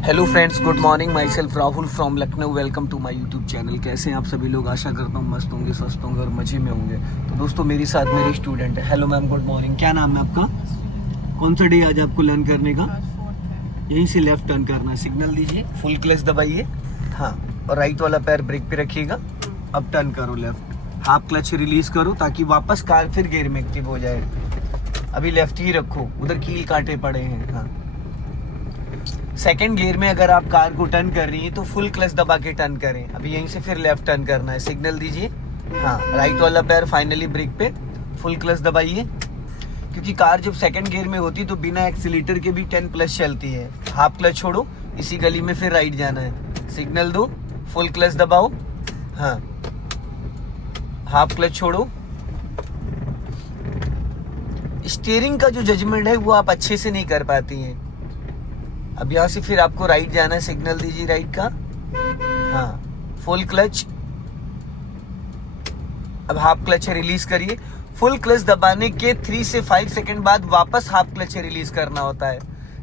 Hello friends, good morning. My self Rahul from Lucknow. Welcome to my YouTube channel. कैसे हैं आप सभी लोग? आशा करता हूँ मस्त होंगे, स्वस्थ होंगे और मजे में होंगे। तो दोस्तों, मेरे साथ मेरे स्टूडेंट है। Hello ma'am, good morning. क्या नाम है आपका? कौन सा डे आज आपको लर्न करने का? यहीं से लेफ्ट टर्न करना है। सिग्नल दीजिए, फुल क्लच दबाइए, हाँ, और राइट वाला पैर ब्रेक पे रखिएगा। अब टर्न करो लेफ्ट, हाफ क्लच रिलीज करो ताकि वापस कार फिर गियर में एक्टिव हो जाए। अभी लेफ्ट ही रखो, उधर कील कांटे पड़े हैं। हाँ, सेकेंड गियर में अगर आप कार को टर्न कर रही है तो फुल क्लच दबा के टर्न करें। अभी यहीं से फिर लेफ्ट टर्न करना है। सिग्नल दीजिए, हाँ, राइट वाला पैर फाइनली ब्रेक पे, फुल क्लच दबाइए। क्योंकि कार जब सेकंड गियर में होती है तो बिना एक्सीलेटर के भी 10 प्लस चलती है। हाफ क्लच छोड़ो, इसी गली में फिर राइट जाना है। सिग्नल दो, फुल क्लच दबाओ, हाँ, हाफ क्लच छोड़ो। स्टीयरिंग का जो जजमेंट है वो आप अच्छे से नहीं कर पाती हैं। अब यहाँ से फिर आपको राइट जाना है। सिग्नल दीजिए राइट का, हाँ, फुल क्लच। अब हाफ क्लच रिलीज करिए। फुल क्लच दबाने के 3 से 5 सेकंड बाद वापस हाफ क्लच रिलीज करना होता है।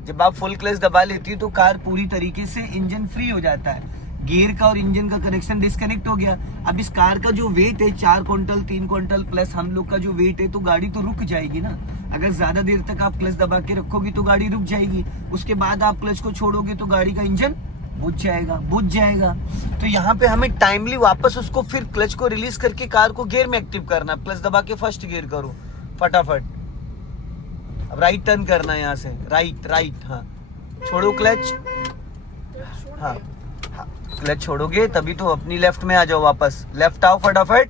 जब आप फुल क्लच दबा लेती है तो कार पूरी तरीके से इंजन फ्री हो जाता है। गियर का और इंजन का कनेक्शन डिस्कनेक्ट हो गया। अब इस कार का जो वेट है 4 क्विंटल 3 क्विंटल प्लस हम लोग का जो वेट है, तो गाड़ी तो रुक जाएगी ना। अगर ज्यादा देर तक आप क्लच दबा के रखोगी तो गाड़ी रुक जाएगी। उसके बाद आप क्लच को छोड़ोगे तो गाड़ी का इंजन बुझ जाएगा। तो यहाँ पे हमें टाइमली वापस उसको फिर क्लच को रिलीज करके कार को गियर में एक्टिव करना। क्लच दबा के फर्स्ट गियर करो फटाफट। अब राइट टर्न करना है यहाँ से, राइट, हाँ, छोड़ो क्लच, हाँ, क्लच छोड़ोगे तभी तो अपनी लेफ्ट में आ जाओ। वापस लेफ्ट आओ फटाफट।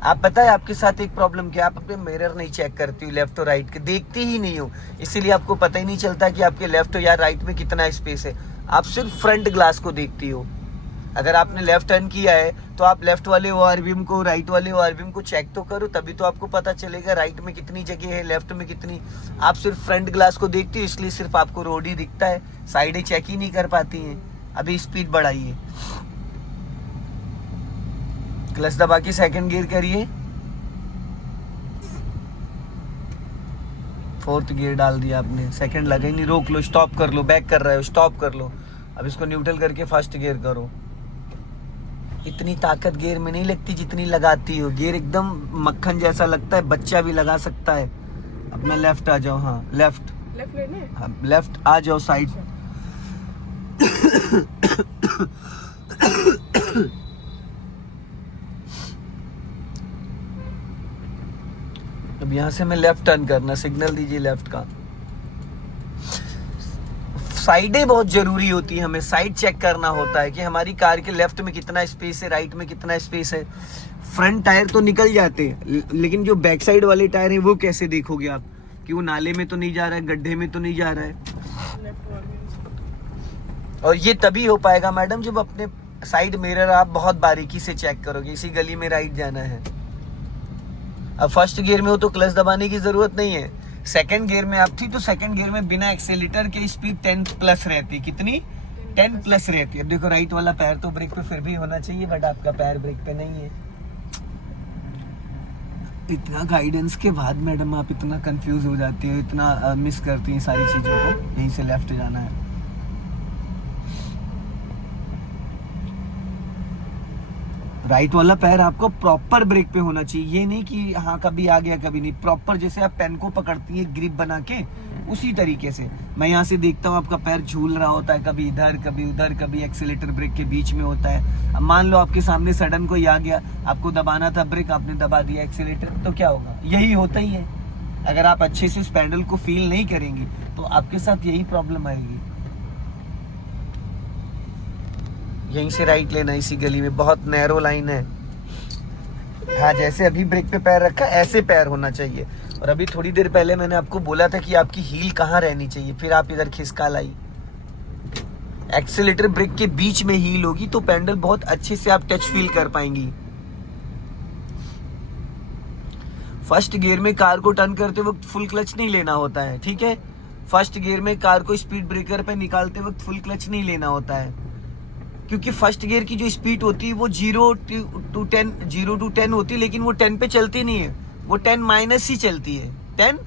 आप पता है आपके साथ एक प्रॉब्लम क्या? आप अपने मिरर नहीं चेक करती हो, लेफ्ट और राइट के देखती ही नहीं हो, इसीलिए आपको पता ही नहीं चलता कि आपके लेफ्ट या राइट में कितना स्पेस है। आप सिर्फ फ्रंट ग्लास को देखती हो। अगर आपने लेफ्ट टर्न किया है तो आप लेफ्ट वाले ओआरवीएम को, राइट वाले ओआरवीएम को चेक तो करो, तभी तो आपको पता चलेगा राइट में कितनी जगह है, लेफ्ट में कितनी। आप सिर्फ फ्रंट ग्लास को देखती हो, इसलिए सिर्फ आपको रोड ही दिखता है, साइडें चेक ही नहीं कर पाती हैं। अभी स्पीड बढ़ाइए, क्लच दबा के सेकंड गियर करिए, फोर्थ गियर डाल दिया आपने, सेकंड लगा ही नहीं। रोक लो, स्टॉप कर लो, बैक कर रहे हो, स्टॉप कर लो। अब इसको न्यूट्रल करके फर्स्ट गियर करो। इतनी ताकत गियर में नहीं लगती जितनी लगाती हो। गियर एकदम मक्खन जैसा लगता है, बच्चा भी लगा सकता है। अपना लेफ्ट आ जाओ, हाँ, लेफ्ट हाँ, लेफ्ट आ जाओ साइड। अब यहाँ से मैं लेफ्ट टर्न करना। सिग्नल दीजिए लेफ्ट का। साइडें बहुत जरूरी होती है, हमें साइड चेक करना होता है कि हमारी कार के लेफ्ट में कितना स्पेस है, राइट में कितना स्पेस है। फ्रंट टायर तो निकल जाते हैं, लेकिन जो बैक साइड वाले टायर हैं वो कैसे देखोगे आप कि वो नाले में तो नहीं जा रहा है, गड्ढे में तो नहीं जा रहा है। और ये तभी हो पाएगा मैडम जब अपने साइड मिरर आप बहुत बारीकी से चेक करोगे। इसी गली में राइट जाना है। अब फर्स्ट गियर में हो तो क्लच दबाने की जरूरत नहीं है। सेकंड गियर में आप थी तो सेकंड गियर में बिना एक्सेलेटर के स्पीड 10 प्लस रहती। कितनी? 10 प्लस रहती है। अब देखो, राइट वाला पैर तो ब्रेक पे फिर भी होना चाहिए, बट आपका पैर ब्रेक पे नहीं है। इतना गाइडेंस के बाद मैडम आप इतना कंफ्यूज हो जाती हो, इतना मिस करती हैं सारी चीजों को। यहीं से लेफ्ट जाना है। राइट वाला पैर आपको प्रॉपर ब्रेक पे होना चाहिए। ये नहीं कि हाँ कभी आ गया कभी नहीं। प्रॉपर जैसे आप पेन को पकड़ती है ग्रिप बना के, उसी तरीके से। मैं यहाँ से देखता हूँ आपका पैर झूल रहा होता है, कभी इधर कभी उधर, कभी एक्सीलेटर ब्रेक के बीच में होता है। अब मान लो आपके सामने सडन कोई आ गया, आपको दबाना था ब्रेक, आपने दबा दिया एक्सीलेटर, तो क्या होगा? यही होता ही है। अगर आप अच्छे से इस पैडल को फील नहीं करेंगे तो आपके साथ यही प्रॉब्लम आएगी। यहीं से राइट लेना। इसी गली में बहुत नैरो लाइन है। हाँ, जैसे अभी ब्रेक पे पैर रखा ऐसे पैर होना चाहिए। और अभी थोड़ी देर पहले मैंने आपको बोला था कि आपकी हील कहाँ रहनी चाहिए, फिर आप इधर खिसका लाई। एक्सीलेटर ब्रेक के बीच में हील होगी तो पैडल बहुत अच्छे से आप टच फील कर पाएंगी। फर्स्ट गियर में कार को टर्न करते वक्त फुल क्लच नहीं लेना होता है, ठीक है? फर्स्ट गियर में कार को स्पीड ब्रेकर पे निकालते वक्त फुल क्लच नहीं लेना होता है, क्योंकि फर्स्ट गियर की जो स्पीड होती है वो 0 to 10 होती है, लेकिन वो 10 पे चलती नहीं है, वो 10 माइनस ही चलती है। 10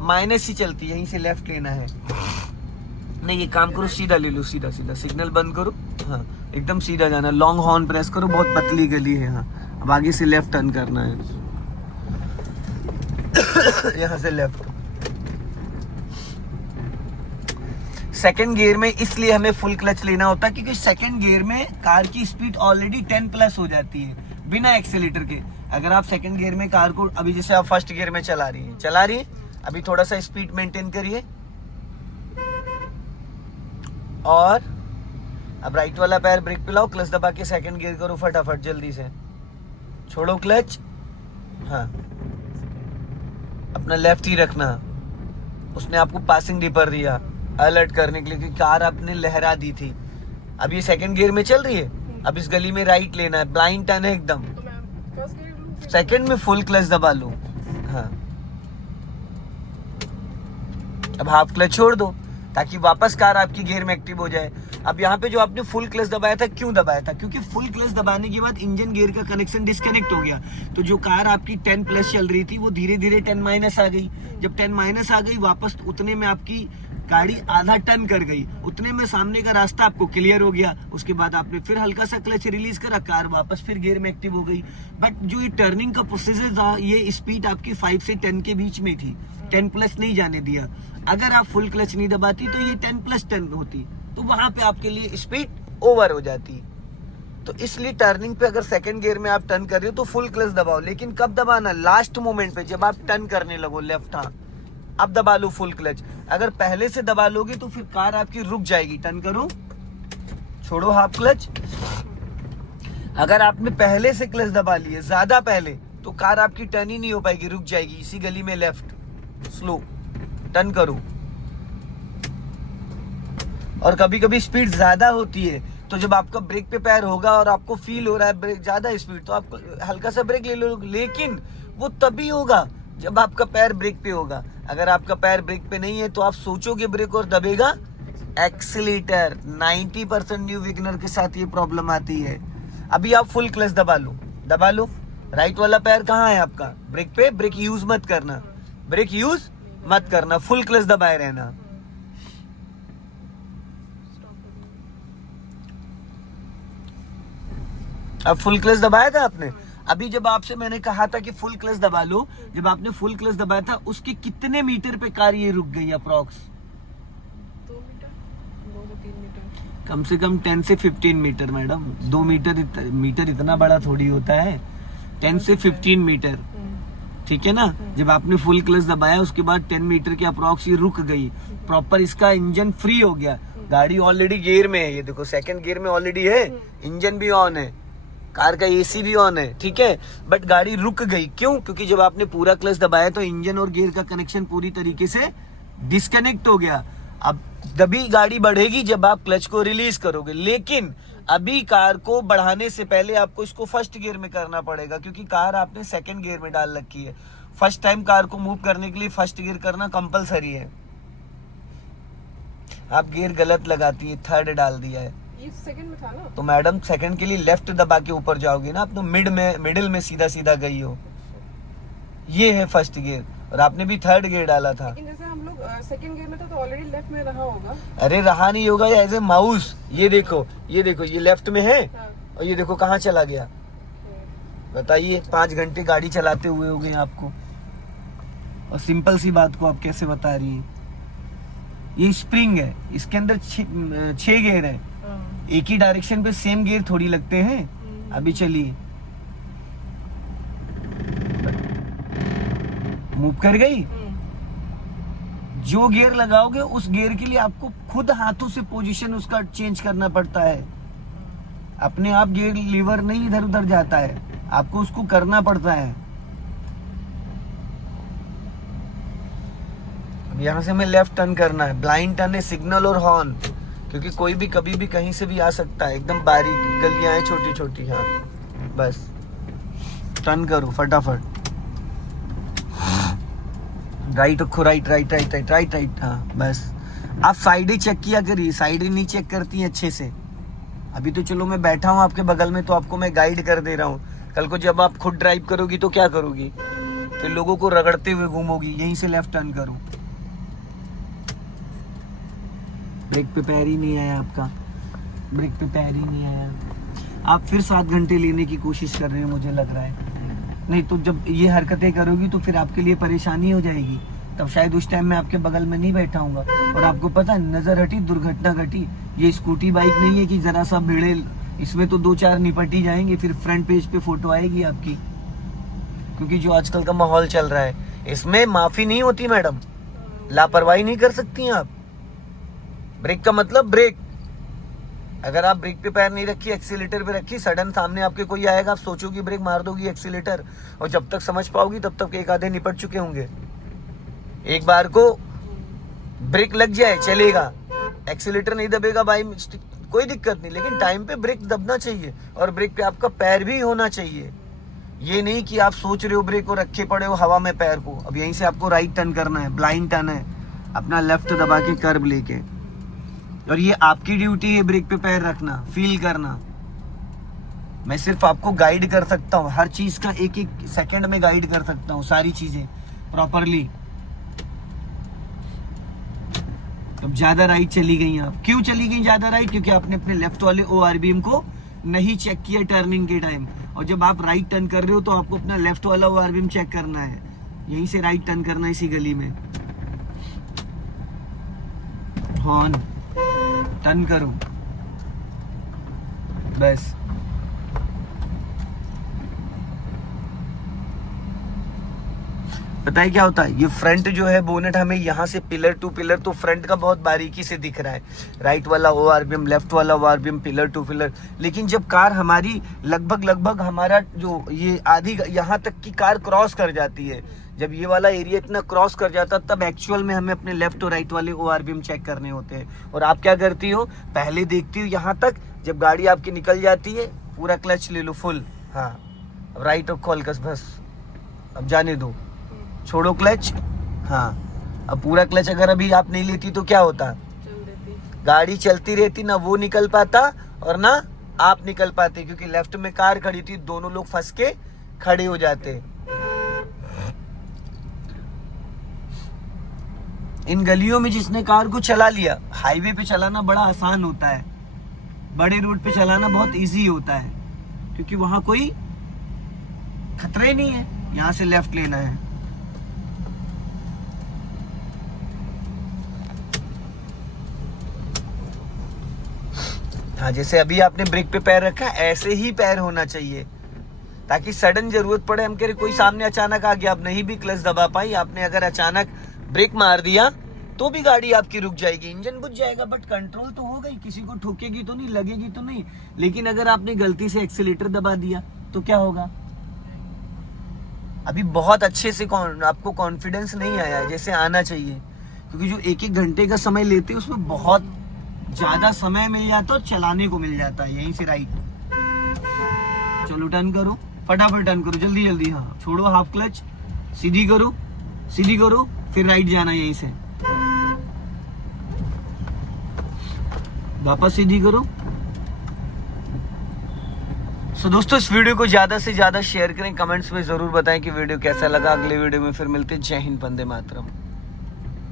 माइनस ही चलती है। यहीं से लेफ्ट लेना है। नहीं, ये काम करो, सीधा ले लो, सीधा सीधा सिग्नल बंद करो। हाँ, एकदम सीधा जाना, लॉन्ग हॉर्न प्रेस करो, बहुत पतली गली है। हाँ, अब आगे से लेफ्ट टर्न करना है। यहाँ से लेफ्ट। सेकंड गियर में इसलिए हमें फुल क्लच लेना होता है क्योंकि सेकंड गियर में कार की स्पीड ऑलरेडी 10+ हो जाती है बिना एक्सेलेटर के। अगर आप सेकंड गियर में कार को, अभी जैसे आप फर्स्ट गियर में चला रही है, अभी थोड़ा सा स्पीड मेंटेन करिए, और अब राइट वाला पैर ब्रेक पे लाओ, क्लच दबा के सेकंड गियर करो फटाफट, जल्दी से छोड़ो क्लच। हाँ, अपना लेफ्ट ही रखना। उसने आपको पासिंग डिपर दिया अलर्ट करने के लिए कि कार आपने लहरा दी थी। अब ये सेकंड गियर में चल रही है, अब इस गली में राइट लेना है, ब्लाइंड टर्न है एकदम, सेकंड में फुल क्लच दबा लो। हाँ, अब हाफ क्लच छोड़ दो ताकि वापस कार आपकी गियर में एक्टिव हो जाए। अब यहाँ पे जो आपने फुल क्लच दबाया था, क्यों दबाया था? क्योंकि फुल क्लच दबाने के बाद इंजन गियर का कनेक्शन डिस्कनेक्ट हो गया, तो जो कार आपकी 10+ चल रही थी वो धीरे धीरे 10- आ गई। जब 10- आ गई, वापस उतने में आपकी गाड़ी आधा टर्न कर गई, उतने में सामने का रास्ता आपको क्लियर हो गया। उसके बाद आपने फिर हल्का सा क्लच रिलीज करा, कार वापस फिर गियर में एक्टिव हो गई। बट जो ये टर्निंग का प्रोसीजर था, ये स्पीड आपकी 5 से 10 के बीच में थी, 10+ नहीं जाने दिया। अगर आप फुल क्लच नहीं दबाती तो ये 10+ टर्न होती, तो वहां पे आपके लिए स्पीड ओवर हो जाती। तो इसलिए टर्निंग पे अगर सेकंड गियर में आप टर्न कर रहे हो तो फुल क्लच दबाओ, लेकिन कब दबाना? लास्ट मोमेंट पे, जब आप टर्न करने लगो लेफ्ट, हाँ अब दबा लो फुल क्लच। अगर पहले से दबा लोगे तो फिर कार आपकी रुक जाएगी। टर्न करो, छोड़ो हाफ क्लच। अगर आपने पहले से क्लच दबा लिए ज्यादा पहले, तो कार आपकी टर्न ही नहीं हो पाएगी, रुक जाएगी इसी गली में। लेफ्ट स्लो टर्न करो। और कभी कभी स्पीड ज्यादा होती है, तो जब आपका ब्रेक पे पैर होगा और आपको फील हो रहा है ब्रेक ज्यादा स्पीड, तो आप हल्का सा ब्रेक ले लो, लेकिन वो तभी होगा जब आपका पैर ब्रेक पे होगा। अगर आपका पैर ब्रेक पे नहीं है तो आप सोचोगे ब्रेक और दबेगा एक्सीलेटर। 90% न्यू विगनर के साथ ये प्रॉब्लम आती है। अभी आप फुल क्लच दबा लो। राइट वाला पैर कहाँ है आपका? ब्रेक पे। ब्रेक यूज मत करना, फुल क्लच दबाए रहना। अब फुल क्लच दबाया था आपने? अभी जब आपसे मैंने कहा था कि फुल क्लच दबा लो, जब आपने फुल क्लच दबाया था, उसके कितने मीटर पे कार ये रुक गई अप्रॉक्स? 2 मीटर। कम से कम 10 से 15 मीटर मैडम। 2 मीटर इतना बड़ा थोड़ी होता है। 10 से 15 मीटर, ठीक है ना। जब आपने फुल क्लच दबाया उसके बाद 10 मीटर के अप्रॉक्स ये रुक गई, प्रॉपर इसका इंजन फ्री हो गया, गाड़ी ऑलरेडी गियर में है। ये देखो सेकंड गियर में ऑलरेडी है, इंजन भी ऑन है, कार का एसी भी ऑन है, ठीक है। बट गाड़ी रुक गई, क्यों? क्योंकि जब आपने पूरा क्लच दबाया तो इंजन और गियर का कनेक्शन पूरी तरीके से डिस्कनेक्ट हो गया। अब तभी गाड़ी बढ़ेगी जब आप क्लच को रिलीज करोगे, लेकिन अभी कार को बढ़ाने से पहले आपको इसको फर्स्ट गियर में करना पड़ेगा, क्योंकि कार आपने सेकंड गियर में डाल रखी है। फर्स्ट टाइम कार को मूव करने के लिए फर्स्ट गियर करना कंपलसरी है। आप गियर गलत लगाती है, थर्ड डाल दिया है। ये सेकंड में था ना, तो मैडम सेकंड के लिए लेफ्ट दबा के ऊपर जाओगी ना, आप तो मिडिल में सीधा गई हो। ये है फर्स्ट गियर, और आपने भी थर्ड गियर डाला था। लेकिन जैसे हम लोग सेकंड गियर में तो ऑलरेडी लेफ्ट में रहा होगा। अरे रहा नहीं होगा, एज ए माउस। ये देखो ये लेफ्ट में है, और ये देखो कहाँ चला गया। बताइए, 5 घंटे गाड़ी चलाते हुए हो गए आपको, और सिंपल सी बात को आप कैसे बता रही हैं? ये स्प्रिंग है, इसके अंदर 6 गियर है, एक ही डायरेक्शन पे सेम गियर थोड़ी लगते हैं। अभी चलिए, मूव कर गई। जो गियर लगाओगे उस गियर के लिए आपको खुद हाथों से पोजीशन उसका चेंज करना पड़ता है। अपने आप गियर लीवर नहीं इधर उधर जाता है, आपको उसको करना पड़ता है। अब यहां से हमें लेफ्ट टर्न करना है। ब्लाइंड टर्न है, सिग्नल और हॉर्न, क्योंकि कोई भी कभी भी कहीं से भी आ सकता है। एकदम बारीक गलियां हैं, छोटी छोटी। हाँ बस टर्न करो फटाफट। राइट रखो, राइट। हाँ बस। आप साइड ही चेक किया करिए, साइड ही नहीं चेक करती हैं अच्छे से। अभी तो चलो मैं बैठा हूँ आपके बगल में, तो आपको मैं गाइड कर दे रहा हूँ। कल को जब आप खुद ड्राइव करोगी तो क्या करोगी? फिर लोगों को रगड़ते हुए घूमोगी। यहीं से लेफ्ट टर्न करो। ब्रेक पे पैर ही नहीं आया आपका, ब्रेक पे पैर ही नहीं आया। आप फिर 7 घंटे लेने की कोशिश कर रहे हो मुझे लग रहा है। नहीं तो जब ये हरकतें करोगी तो फिर आपके लिए परेशानी हो जाएगी, तब शायद उस टाइम मैं आपके बगल में नहीं बैठा हूँगा। और आपको पता है, नजर हटी दुर्घटना घटी। ये स्कूटी बाइक नहीं है कि जरा सा भिड़े, इसमें तो 2-4 निपट ही जाएंगे, फिर फ्रंट पेज पे फोटो आएगी आपकी। क्योंकि जो आजकल का माहौल चल रहा है इसमें माफी नहीं होती मैडम, लापरवाही नहीं कर सकती हैं आप। ब्रेक का मतलब ब्रेक। अगर आप ब्रेक पे पैर नहीं रखी, एक्सीलेटर पे रखी, सडन सामने आपके कोई आएगा, आप सोचोगी ब्रेक, मार दोगी एक्सीलेटर, और जब तक समझ पाओगी तब तक एक आधे निपट चुके होंगे। एक बार को ब्रेक लग जाए चलेगा, एक्सीलेटर नहीं दबेगा भाई, कोई दिक्कत नहीं, लेकिन टाइम पे ब्रेक दबना चाहिए और ब्रेक पे आपका पैर भी होना चाहिए। ये नहीं कि आप सोच रहे हो ब्रेक को रखे पड़े हो हवा में पैर को। अब यहीं से आपको राइट टर्न करना है, ब्लाइंड टर्न है, अपना लेफ्ट दबा के कर्व लेके, और ये आपकी ड्यूटी है ब्रेक पे पैर रखना, फील करना। मैं सिर्फ आपको गाइड कर सकता हूँ, हर चीज का एक एक सेकंड में गाइड कर सकता हूँ, सारी चीजें प्रॉपरली। अब ज्यादा राइट चली गई आप, क्यों चली गई ज्यादा राइट? क्योंकि आपने अपने लेफ्ट वाले ORBM को नहीं चेक किया टर्निंग के टाइम। और जब आप राइट टर्न कर रहे हो तो आपको अपना लेफ्ट वाला ORBM चेक करना है, यहीं से राइट टर्न करना है, इसी गली में। हॉर्न टर्न करो बस। पता है क्या होता है, ये फ्रंट जो है बोनेट हमें यहाँ से पिलर टू पिलर, तो फ्रंट का बहुत बारीकी से दिख रहा है, राइट वाला ORBM, लेफ्ट वाला ORBM, पिलर टू पिलर। लेकिन जब कार हमारी लगभग हमारा जो ये आधी यहाँ तक की कार क्रॉस कर जाती है, जब ये वाला एरिया इतना क्रॉस कर जाता है, तब एक्चुअल में हमें अपने लेफ्ट और राइट वाले ORBM चेक करने होते हैं। और आप क्या करती हो, पहले देखती हो यहाँ तक, जब गाड़ी आपकी निकल जाती है पूरा क्लच ले लो फुल, हाँ अब राइट और खोल कस, बस अब जाने दो, छोड़ो क्लच, हाँ अब पूरा क्लच अगर अभी आप नहीं लेती तो क्या होता, गाड़ी चलती रहती, ना वो निकल पाता और ना आप निकल पाते, क्योंकि लेफ्ट में कार खड़ी थी, दोनों लोग फंस के खड़े हो जाते। इन गलियों में जिसने कार को चला लिया, हाईवे पे चलाना बड़ा आसान होता है, बड़े रोड पे चलाना बहुत इजी होता है, क्योंकि वहां कोई खतरे नहीं है। यहां से लेफ्ट लेना है, हाँ जैसे अभी आपने ब्रेक पे पैर रखा, ऐसे ही पैर होना चाहिए, ताकि सडन जरूरत पड़े, हम कह रहे कोई सामने अचानक आ गया, आप नहीं भी क्लच दबा पाई, आपने अगर अचानक ब्रेक मार दिया तो भी गाड़ी आपकी रुक जाएगी, इंजन बुझ जाएगा, बट कंट्रोल तो हो गई, किसी को ठोकेगी तो नहीं, लगेगी तो नहीं। लेकिन अगर आपने गलती से एक्सीलेटर दबा दिया तो क्या होगा? अभी बहुत अच्छे से आपको कॉन्फिडेंस नहीं आया जैसे आना चाहिए, क्योंकि जो 1-1 घंटे का समय लेते हैं उसमें बहुत ज्यादा समय मिल जाता है और चलाने को मिल जाता है। यहीं से राइट, चलो टर्न करो, फटाफट टर्न करो, जल्दी जल्दी, हाँ छोड़ो हाफ क्लच, सीधी करो, फिर राइट जाना, यहीं से वापस सीधी करो। सो दोस्तों, इस वीडियो को ज्यादा से ज्यादा शेयर करें, कमेंट्स में जरूर बताएं कि वीडियो कैसा लगा। अगले वीडियो में फिर मिलते हैं। जय हिंद, वंदे मातरम।